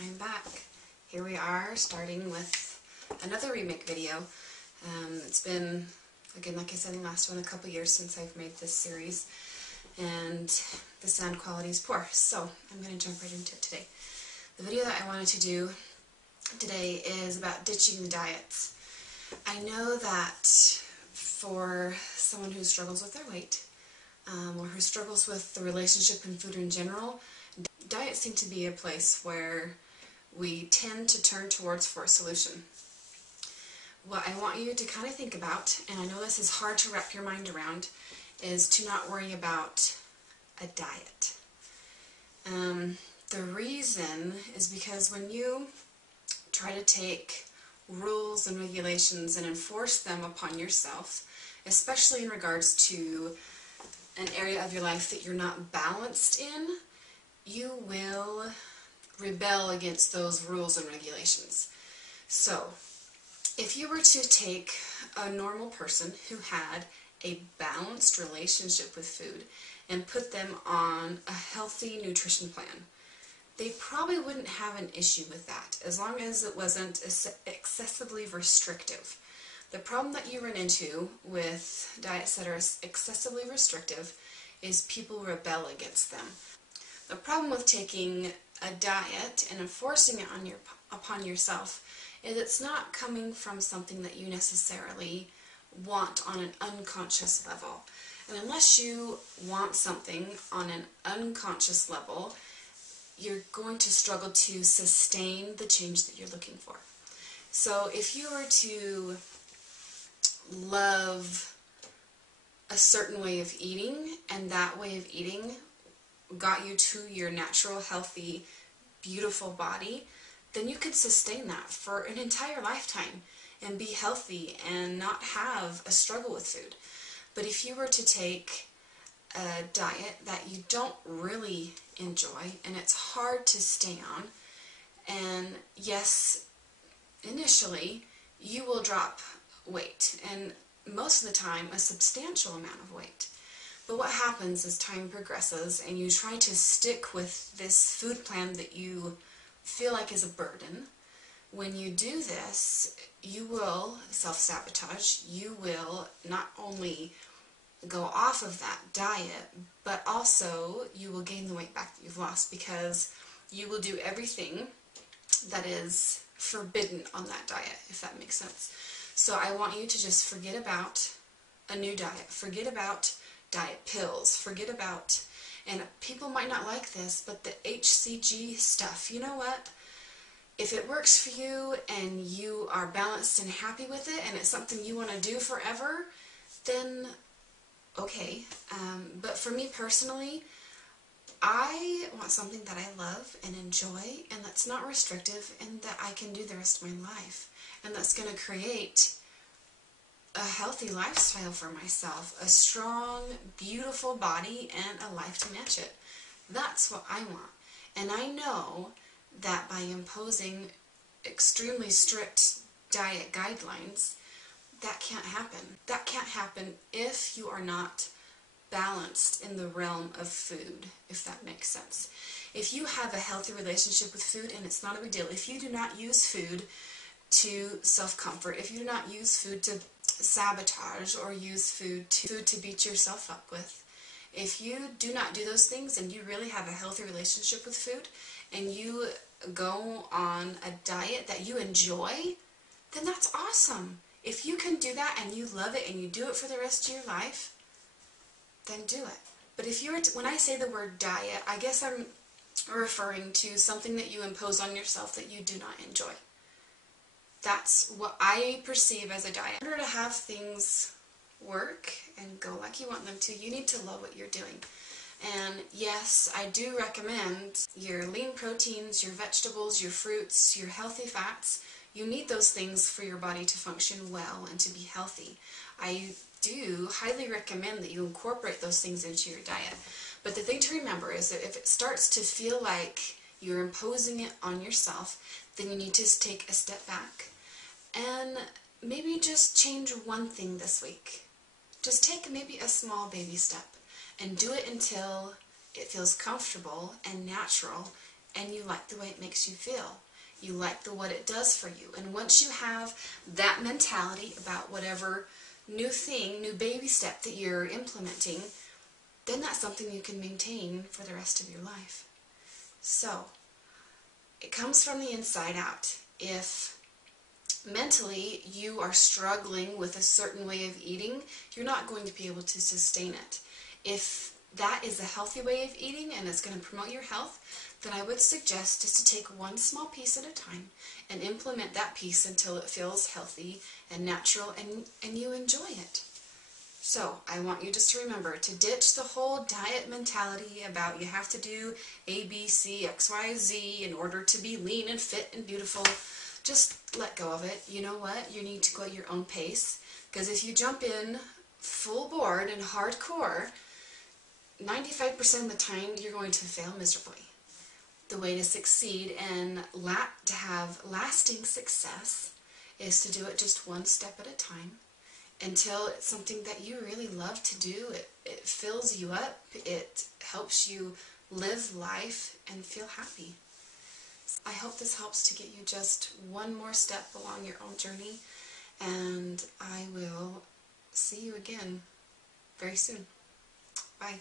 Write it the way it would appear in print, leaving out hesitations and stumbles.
I'm back. Here we are, starting with another remake video. It's been, again, like I said in the last one, a couple years since I've made this series, and the sound quality is poor, so I'm going to jump right into it today. The video that I wanted to do today is about ditching the diets. I know that for someone who struggles with their weight, or who struggles with the relationship and food in general, diets seem to be a place where we tend to turn towards for a solution. What I want you to kind of think about, and I know this is hard to wrap your mind around, is to not worry about a diet. The reason is because when you try to take rules and regulations and enforce them upon yourself, especially in regards to an area of your life that you're not balanced in, you will rebel against those rules and regulations. So, if you were to take a normal person who had a balanced relationship with food and put them on a healthy nutrition plan, they probably wouldn't have an issue with that, as long as it wasn't excessively restrictive. The problem that you run into with diets that are excessively restrictive is people rebel against them. The problem with taking a diet and enforcing it upon yourself is it's not coming from something that you necessarily want on an unconscious level. And unless you want something on an unconscious level, you're going to struggle to sustain the change that you're looking for. So if you were to love a certain way of eating, and that way of eating got you to your natural, healthy, beautiful body, then you could sustain that for an entire lifetime and be healthy and not have a struggle with food. But if you were to take a diet that you don't really enjoy and it's hard to stay on, and yes, initially you will drop weight, and most of the time a substantial amount of weight. But what happens as time progresses and you try to stick with this food plan that you feel like is a burden, when you do this, you will self-sabotage. You will not only go off of that diet, but also you will gain the weight back that you've lost, because you will do everything that is forbidden on that diet, if that makes sense. So I want you to just forget about a new diet. Forget about diet pills. Forget about, and people might not like this, but the HCG stuff. You know what? If it works for you and you are balanced and happy with it and it's something you want to do forever, then okay. But for me personally, I want something that I love and enjoy and that's not restrictive and that I can do the rest of my life. And that's going to create a healthy lifestyle for myself, a strong, beautiful body, and a life to match it. That's what I want. And I know that by imposing extremely strict diet guidelines, that can't happen. That can't happen if you are not balanced in the realm of food, if that makes sense. If you have a healthy relationship with food, and it's not a big deal, if you do not use food to self-comfort, if you do not use food to sabotage or use food to beat yourself up with, if you do not do those things and you really have a healthy relationship with food and you go on a diet that you enjoy, then that's awesome. If you can do that and you love it and you do it for the rest of your life, then do it. But if you're, when I say the word diet, I guess I'm referring to something that you impose on yourself that you do not enjoy. That's what I perceive as a diet. In order to have things work and go like you want them to, you need to love what you're doing. And yes, I do recommend your lean proteins, your vegetables, your fruits, your healthy fats. You need those things for your body to function well and to be healthy. I do highly recommend that you incorporate those things into your diet. But the thing to remember is that if it starts to feel like you're imposing it on yourself, then you need to take a step back and maybe just change one thing this week. Just take maybe a small baby step and do it until it feels comfortable and natural and you like the way it makes you feel. You like what it does for you. And once you have that mentality about whatever new thing, new baby step that you're implementing, then that's something you can maintain for the rest of your life. So, it comes from the inside out. If mentally you are struggling with a certain way of eating, you're not going to be able to sustain it. If that is a healthy way of eating and it's going to promote your health, then I would suggest just to take one small piece at a time and implement that piece until it feels healthy and natural and you enjoy it. So I want you just to remember to ditch the whole diet mentality about you have to do A, B, C, X, Y, Z in order to be lean and fit and beautiful. Just let go of it. You know what? You need to go at your own pace, because if you jump in full board and hardcore, 95% of the time you're going to fail miserably. The way to succeed and to have lasting success is to do it just one step at a time until it's something that you really love to do. It fills you up, it helps you live life and feel happy. I hope this helps to get you just one more step along your own journey, and I will see you again very soon. Bye.